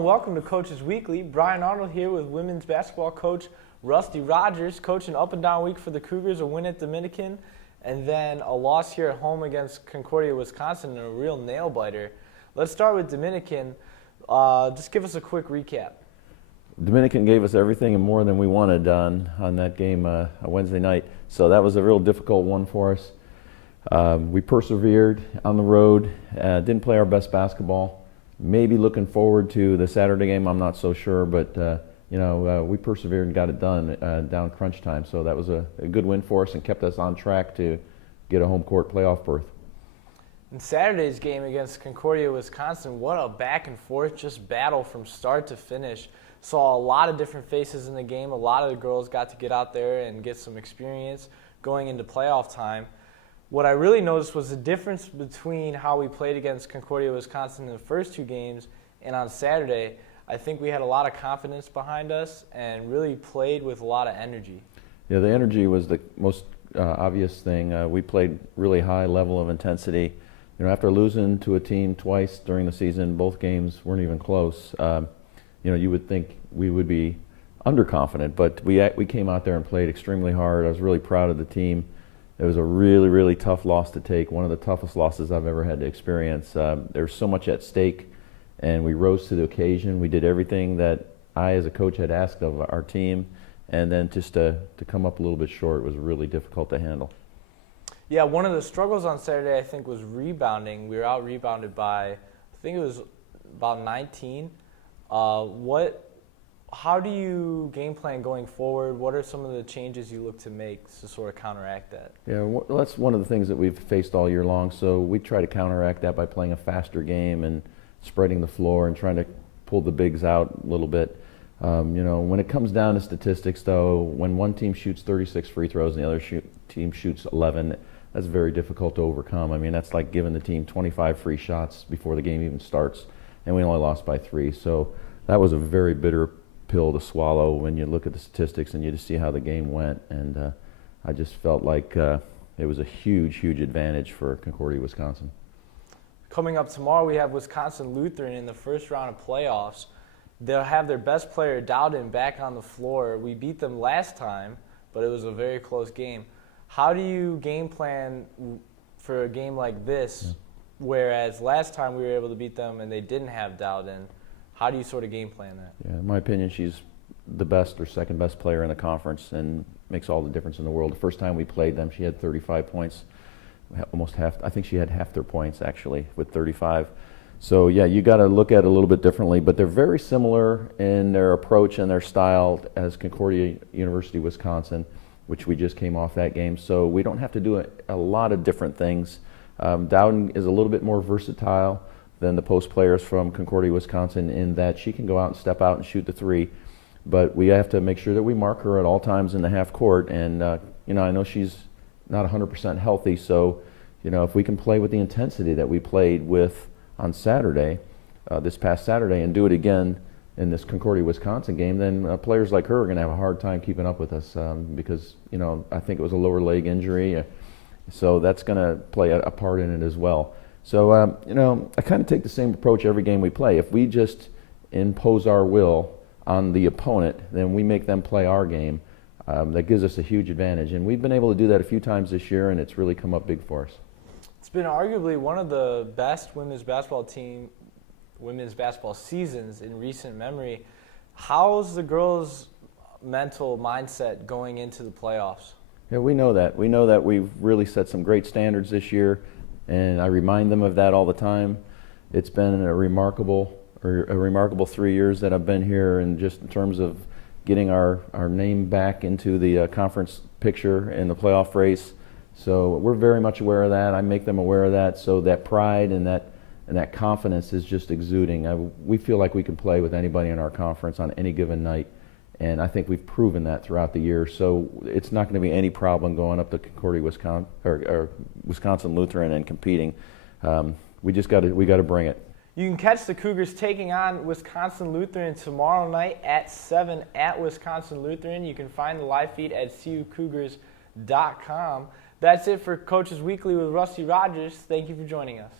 and welcome to Coaches Weekly. Brian Arnold here with women's basketball coach Rusty Rogers, coaching up and down week for the Cougars, a win at Dominican, and then a loss here at home against Concordia, Wisconsin, and a real nail-biter. Let's start with Dominican. Just give us a quick recap. Dominican gave us everything and more than we wanted on that game on Wednesday night, so that was a real difficult one for us. We persevered on the road, didn't play our best basketball. Maybe looking forward to the Saturday game, I'm not so sure, but we persevered and got it done down crunch time. So that was a good win for us and kept us on track to get a home court playoff berth. In Saturday's game against Concordia, Wisconsin, what a back and forth, just battle from start to finish. Saw a lot of different faces in the game. A lot of the girls got to get out there and get some experience going into playoff time. What I really noticed was the difference between how we played against Concordia, Wisconsin in the first two games and on Saturday. I think we had a lot of confidence behind us and really played with a lot of energy. Yeah, the energy was the most obvious thing. We played really high level of intensity. After losing to a team twice during the season, both games weren't even close. You would think we would be underconfident, but we came out there and played extremely hard. I was really proud of the team. It was a really, really tough loss to take, one of the toughest losses I've ever had to experience. There's so much at stake, and we rose to the occasion. We did everything that I, as a coach, had asked of our team, and then just to come up a little bit short was really difficult to handle. Yeah, one of the struggles on Saturday, I think, was rebounding. We were out-rebounded by, I think it was about 19. How do you game plan going forward? What are some of the changes you look to make to sort of counteract that? Yeah, well, that's one of the things that we've faced all year long. So we try to counteract that by playing a faster game and spreading the floor and trying to pull the bigs out a little bit. When it comes down to statistics, though, when one team shoots 36 free throws and the other team shoots 11, that's very difficult to overcome. I mean, that's like giving the team 25 free shots before the game even starts, and we only lost by 3. So that was a very bitter pill to swallow when you look at the statistics and you just see how the game went. And I just felt like it was a huge, huge advantage for Concordia, Wisconsin. Coming up tomorrow, we have Wisconsin Lutheran in the first round of playoffs. They'll have their best player, Dowden, back on the floor. We beat them last time, but it was a very close game. How do you game plan for a game like this, whereas last time we were able to beat them and they didn't have Dowden? How do you sort of game plan that? Yeah, in my opinion, she's the best or second best player in the conference and makes all the difference in the world. The first time we played them, she had 35 points, almost half. I think she had half their points actually with 35. So yeah, you got to look at it a little bit differently, but they're very similar in their approach and their style as Concordia University, Wisconsin, which we just came off that game. So we don't have to do a lot of different things. Dowden is a little bit more versatile than the post players from Concordia, Wisconsin, in that she can go out and step out and shoot the three. But we have to make sure that we mark her at all times in the half court. And, I know she's not 100% healthy. So, if we can play with the intensity that we played with on Saturday, this past Saturday, and do it again in this Concordia, Wisconsin game, then players like her are going to have a hard time keeping up with us because, I think it was a lower leg injury. So that's going to play a part in it as well. So, I kind of take the same approach every game we play. If we just impose our will on the opponent, then we make them play our game. That gives us a huge advantage. And we've been able to do that a few times this year, and it's really come up big for us. It's been arguably one of the best women's basketball seasons in recent memory. How's the girls' mental mindset going into the playoffs? Yeah, we know that. We know that we've really set some great standards this year. And I remind them of that all the time. It's been a remarkable 3 years that I've been here, and just in terms of getting our name back into the conference picture in the playoff race. So we're very much aware of that. I make them aware of that. So that pride and that confidence is just exuding. We feel like we can play with anybody in our conference on any given night. And I think we've proven that throughout the year. So it's not going to be any problem going up to Concordia, Wisconsin, or Wisconsin Lutheran and competing. We got to bring it. You can catch the Cougars taking on Wisconsin Lutheran tomorrow night at 7 at Wisconsin Lutheran. You can find the live feed at cucougars.com. That's it for Coaches Weekly with Rusty Rogers. Thank you for joining us.